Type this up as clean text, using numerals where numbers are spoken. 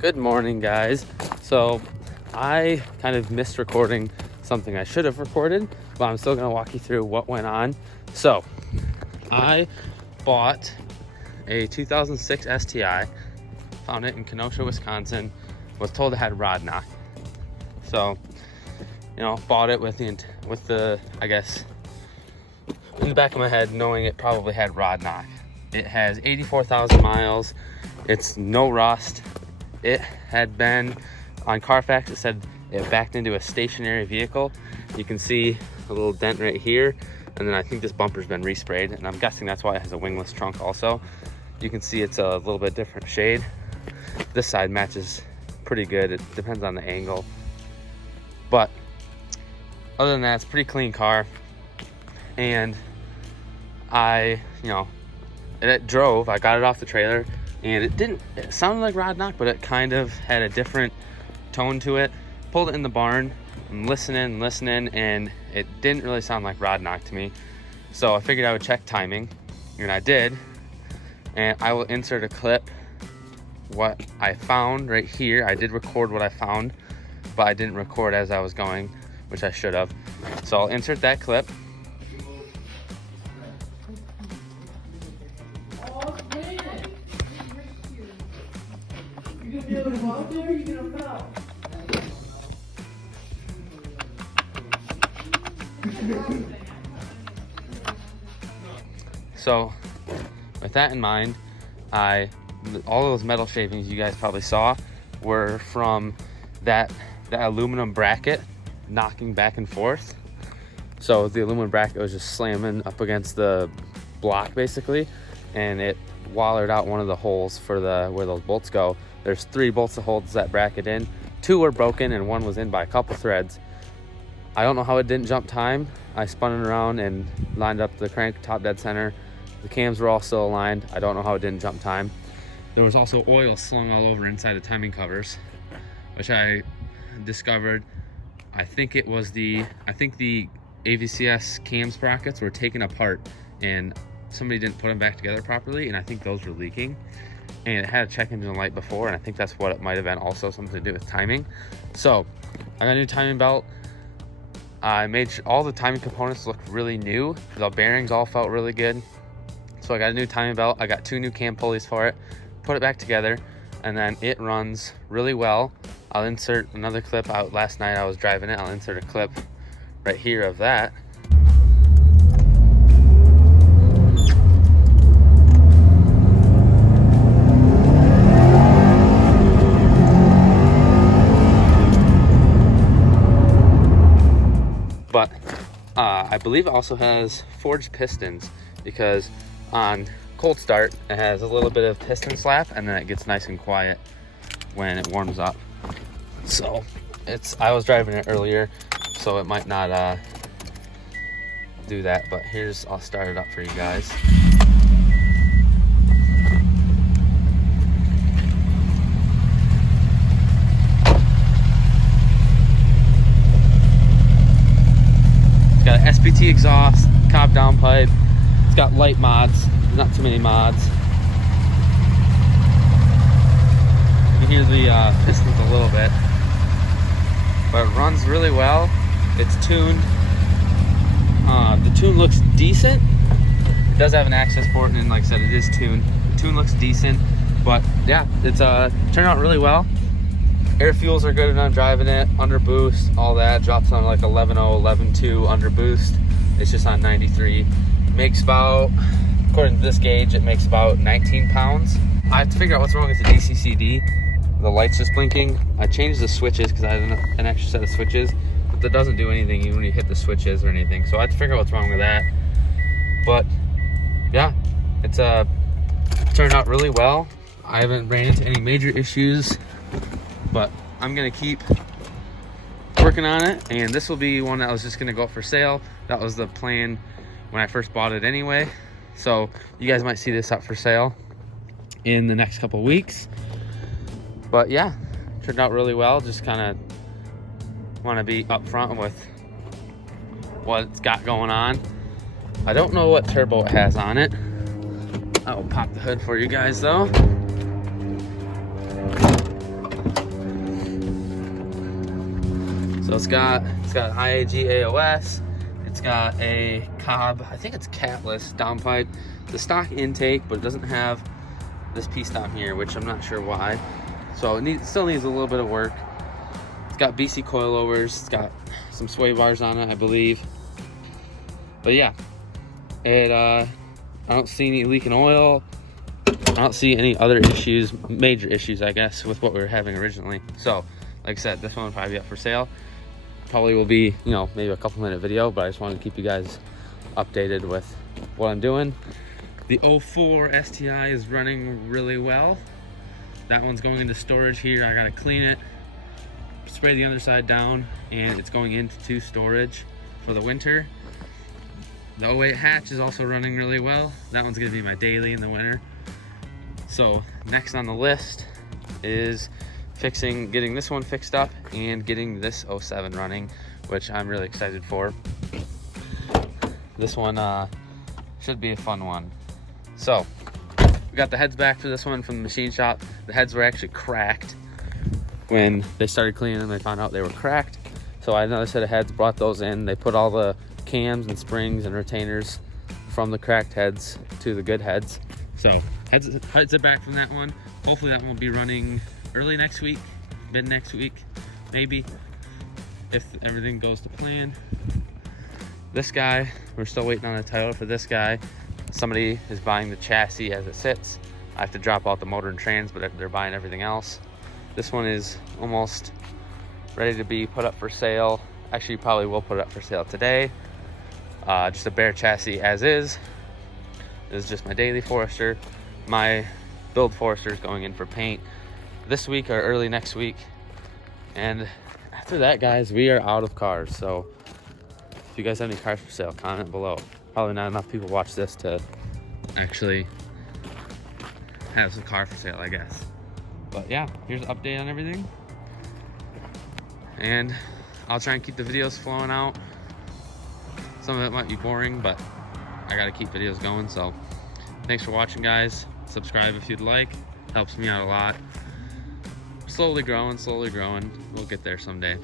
Good morning, guys. So I kind of missed recording something I should have recorded, but I'm still gonna walk you through what went on. So I bought a 2006 STI, found it in Kenosha, Wisconsin, was told it had rod knock. So, bought it with the, I guess, in the back of my head, knowing it probably had rod knock. It has 84,000 miles. It's no rust. It had been on Carfax. It said it backed into a stationary vehicle. You can see a little dent right here, and then I think this bumper's been resprayed, and I'm guessing that's why it has a wingless trunk also. You can see it's a little bit different shade. This side matches pretty good. It depends on the angle, but other than that, it's a pretty clean car. And I drove, I got it off the trailer, and it sounded like rod knock, but it kind of had a different tone to it. Pulled it in the barn, I'm listening, and it didn't really sound like rod knock to me. So I figured I would check timing, and I did. And I will insert a clip what I found right here. I did record what I found, but I didn't record as I was going, which I should have. So I'll insert that clip. So with that in mind, all those metal shavings you guys probably saw were from that aluminum bracket knocking back and forth. So the aluminum bracket was just slamming up against the block basically, and it wallered out one of the holes for where those bolts go. There's 3 bolts that holds that bracket in. 2 were broken and 1 was in by a couple threads. I don't know how it didn't jump time. I spun it around and lined up the crank top dead center. The cams were all still aligned. I don't know how it didn't jump time. There was also oil slung all over inside the timing covers, which I discovered. I think the AVCS cam sprockets were taken apart and somebody didn't put them back together properly, and I think those were leaking. And it had a check engine light before, and I think that's what it might have been, also something to do with timing. So I got a new timing belt. I made sure all the timing components looked really new. The bearings all felt really good. So I got a new timing belt. I got 2 new cam pulleys for it, put it back together, and then it runs really well. I'll insert another clip out. Last night I was driving it. I'll insert a clip right here of that. But I believe it also has forged pistons, because on cold start it has a little bit of piston slap, and then it gets nice and quiet when it warms up. So I was driving it earlier, so it might not do that, but I'll start it up for you guys. It's got an SPT exhaust, cob downpipe. It's got light mods, not too many mods. You can hear the pistons a little bit, but it runs really well. It's tuned. The tune looks decent. It does have an access port, and like I said, it is tuned. The tune looks decent, but yeah, it's turned out really well. Air fuels are good when I'm driving it. Under boost, all that drops on like 11.0, 11.2 under boost. It's just on 93. Makes about, according to this gauge, it makes about 19 pounds. I have to figure out what's wrong with the DCCD. The light's just blinking. I changed the switches because I had an extra set of switches, but that doesn't do anything even when you hit the switches or anything. So I have to figure out what's wrong with that. But yeah, it's turned out really well. I haven't ran into any major issues, but I'm gonna keep working on it, and this will be one that was just gonna go up for sale. That was the plan when I first bought it anyway. So you guys might see this up for sale in the next couple weeks. But yeah, turned out really well. Just kind of want to be upfront with what it's got going on. I don't know what turbo it has on it. I will pop the hood for you guys though. So it's got IAG AOS. It's got a Cobb, I think it's catless downpipe. The stock intake, but it doesn't have this piece down here, which I'm not sure why. So it still needs a little bit of work. It's got BC coilovers. It's got some sway bars on it, I believe. But yeah, I don't see any leaking oil. I don't see any other issues, major issues, I guess, with what we were having originally. So, like I said, this one will probably be up for sale. Probably will be, you know, maybe a couple minute video, but I just wanted to keep you guys updated with what I'm doing. The 04 STI is running really well. That one's going into storage here. I gotta clean it, spray the other side down, and it's going into storage for the winter. The 08 hatch is also running really well. That one's gonna be my daily in the winter. So next on the list is getting this one fixed up and getting this 07 running, which I'm really excited for. This one should be a fun one. So we got the heads back for this one from the machine shop. The heads were actually cracked. When they started cleaning them, they found out they were cracked. So I had another set of heads, brought those in. They put all the cams and springs and retainers from the cracked heads to the good heads. So heads are back from that one. Hopefully that one will be running early next week, mid next week, maybe, if everything goes to plan. This guy, we're still waiting on a title for this guy. Somebody is buying the chassis as it sits. I have to drop out the motor and trans, but they're buying everything else. This one is almost ready to be put up for sale. Actually, probably will put it up for sale today. Just a bare chassis as is. This is just my daily Forester. My build Forester is going in for paint this week or early next week. And after that, guys, we are out of cars. So if you guys have any cars for sale, comment below. Probably not enough people watch this to actually have some car for sale, I guess. But yeah, here's an update on everything. And I'll try and keep the videos flowing out. Some of it might be boring, but I gotta keep videos going. So thanks for watching, guys. Subscribe if you'd like. Helps me out a lot. Slowly growing. We'll get there someday.